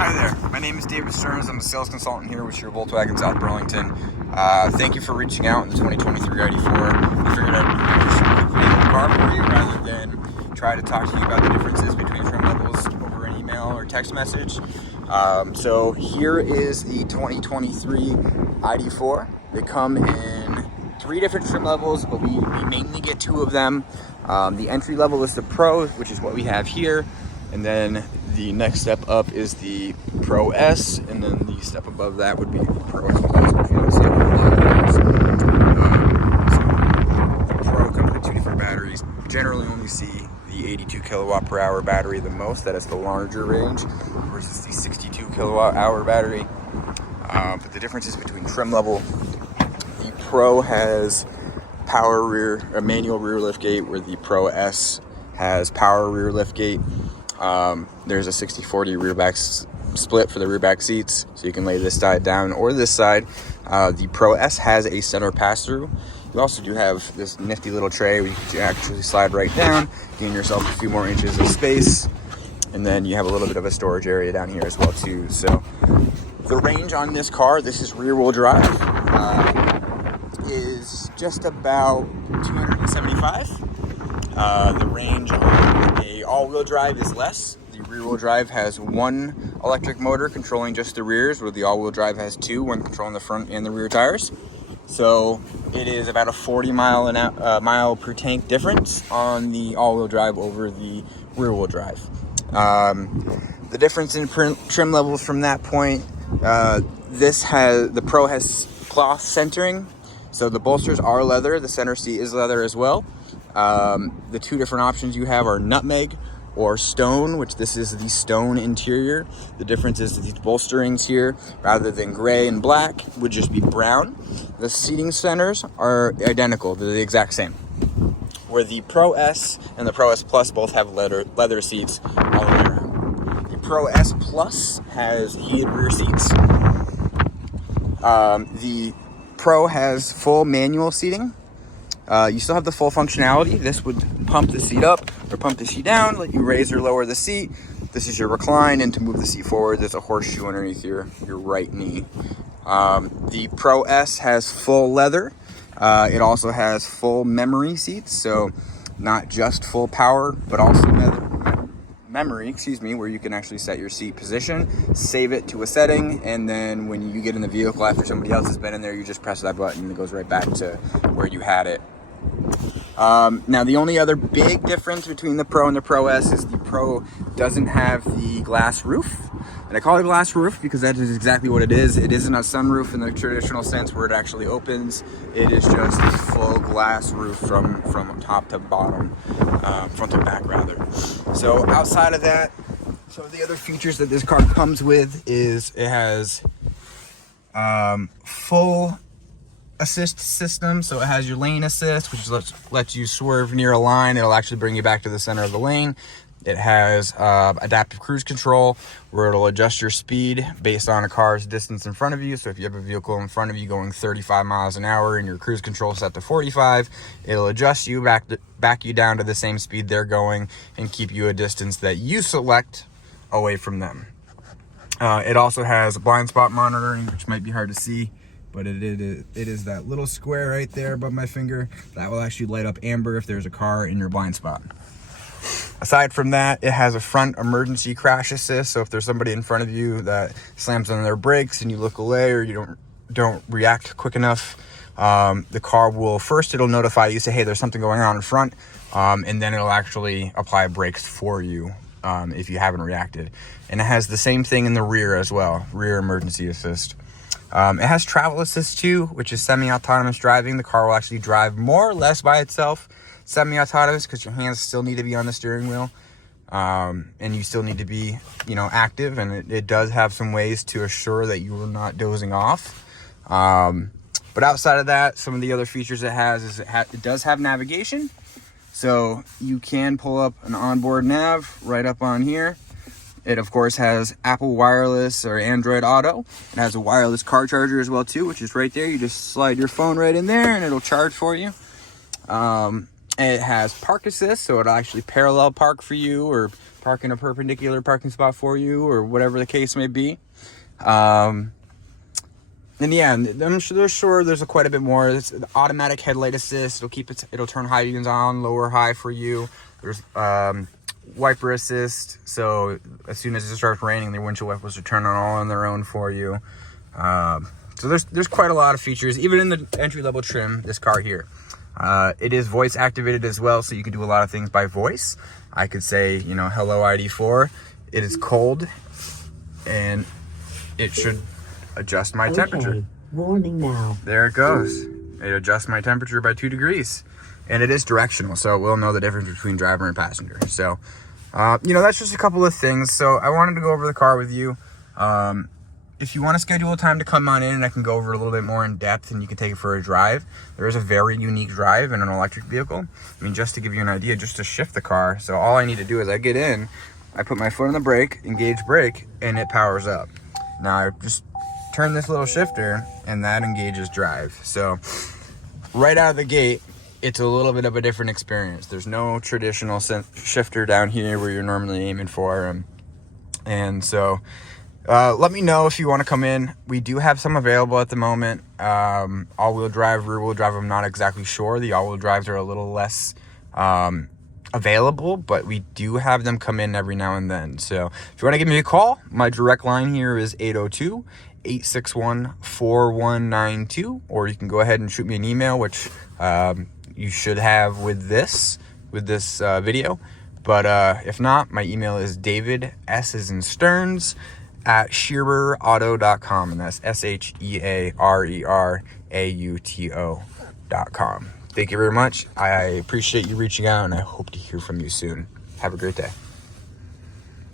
Hi there, my name is David Stearns. I'm a sales consultant here with Shearer Volkswagen South Burlington. Thank you for reaching out in the 2023 ID.4. I figured I'd just quickly the car for you rather than try to talk to you about the differences between trim levels over an email or text message. So here is the 2023 ID.4. They come in 3 different trim levels, but we mainly get 2 of them. The entry level is the Pro, which is what we have here. And then the next step up is the Pro S, and then the step above that would be Pro S Plus, which you don't see on the so the Pro comes with 2 different batteries. You generally only see the 82 kilowatt per hour battery the most. That is the larger range versus the 62 kilowatt hour battery. But the differences between trim level, the Pro has power rear, a manual rear liftgate, where the Pro S has power rear liftgate. There's a 60-40 rear back split for the rear back seats, so you can lay this side down or this side. The Pro S has a center pass-through. You also do have this nifty little tray where you can actually slide right down, gain yourself a few more inches of space, and then you have a little bit of a storage area down here as well too. So the range on this car, this is rear-wheel drive, is just about 275. The range on a all-wheel drive is less. The rear-wheel drive has 1 electric motor controlling just the rears, where the all-wheel drive has 2, one controlling the front and the rear tires. So it is about a 40 mile per tank difference on the all-wheel drive over the rear-wheel drive. The difference in trim levels from that point, the Pro has cloth centering, so the bolsters are leather. The center seat is leather as well. The 2 different options you have are nutmeg or stone, which this is the stone interior. The difference is these bolsterings here, rather than gray and black, would just be brown. The seating centers are identical, they're the exact same. Where the Pro S and the Pro S Plus both have leather seats all the way around. The Pro S Plus has heated rear seats. The Pro has full manual seating. You still have the full functionality. This would pump the seat up or pump the seat down, let you raise or lower the seat. This is your recline, and to move the seat forward, there's a horseshoe underneath your right knee. The Pro S has full leather. It also has full memory seats, so not just full power, but also memory, where you can actually set your seat position, save it to a setting, and then when you get in the vehicle after somebody else has been in there, you just press that button and it goes right back to where you had it. Now, the only other big difference between the Pro and the Pro S is the Pro doesn't have the glass roof. And I call it a glass roof because that is exactly what it is. It isn't a sunroof in the traditional sense where it actually opens. It is just a full glass roof from top to bottom, front to back rather. So outside of that, some of the other features that this car comes with is it has full assist system. So it has your lane assist, which lets you swerve near a line. It'll actually bring you back to the center of the lane. It has adaptive cruise control, where it'll adjust your speed based on a car's distance in front of you. So if you have a vehicle in front of you going 35 miles an hour and your cruise control set to 45, it'll adjust you back you down to the same speed they're going and keep you a distance that you select away from them. It also has blind spot monitoring, which might be hard to see, but it is that little square right there above my finger that will actually light up amber if there's a car in your blind spot. Aside from that, it has a front emergency crash assist, so if there's somebody in front of you that slams on their brakes and you look away or you don't react quick enough, the car will it'll notify you, say, hey, there's something going on in front, and then it'll actually apply brakes for you if you haven't reacted. And it has the same thing in the rear as well, rear emergency assist. It has travel assist too, which is semi-autonomous driving. The car will actually drive more or less by itself, semi-autonomous, because your hands still need to be on the steering wheel, and you still need to be, active. And it does have some ways to assure that you are not dozing off. But outside of that, some of the other features it has is it does have navigation, so you can pull up an onboard nav right up on here. It, of course, has Apple Wireless or Android Auto. It has a wireless car charger as well, too, which is right there. You just slide your phone right in there, and it'll charge for you. It has park assist, so it'll actually parallel park for you, or park in a perpendicular parking spot for you, or whatever the case may be. And yeah, I'm sure there's quite a bit more. It's automatic headlight assist. It'll turn high beams on, lower high for you. There's wiper assist, so as soon as it starts raining, the windshield wipers will turn all on their own for you. So there's quite a lot of features, even in the entry-level trim, this car here. It is voice activated as well, so you can do a lot of things by voice. I could say, you know, hello ID.4, it is cold, and it should adjust my temperature. Warning now. There it goes. It adjusts my temperature by 2 degrees. And it is directional, so it will know the difference between driver and passenger. So, you know, that's just a couple of things. So I wanted to go over the car with you. If you want to schedule a time to come on in, and I can go over a little bit more in depth, and you can take it for a drive. There is a very unique drive in an electric vehicle. I mean, just to give you an idea, just to shift the car. So all I need to do is I get in, I put my foot on the brake, engage brake, and it powers up. Now I just turn this little shifter, and that engages drive. So right out of the gate, it's a little bit of a different experience. There's no traditional shifter down here where you're normally aiming for. And so let me know if you want to come in. We do have some available at the moment. All-wheel drive, rear-wheel drive, I'm not exactly sure. The all-wheel drives are a little less available, but we do have them come in every now and then. So if you want to give me a call, my direct line here is 802-861-4192, or you can go ahead and shoot me an email, which you should have with this video. But if not, my email is David, S as in Stearns, at shearerauto.com, and that's SHEARERAUTO.com. Thank you very much. I appreciate you reaching out, and I hope to hear from you soon. Have a great day.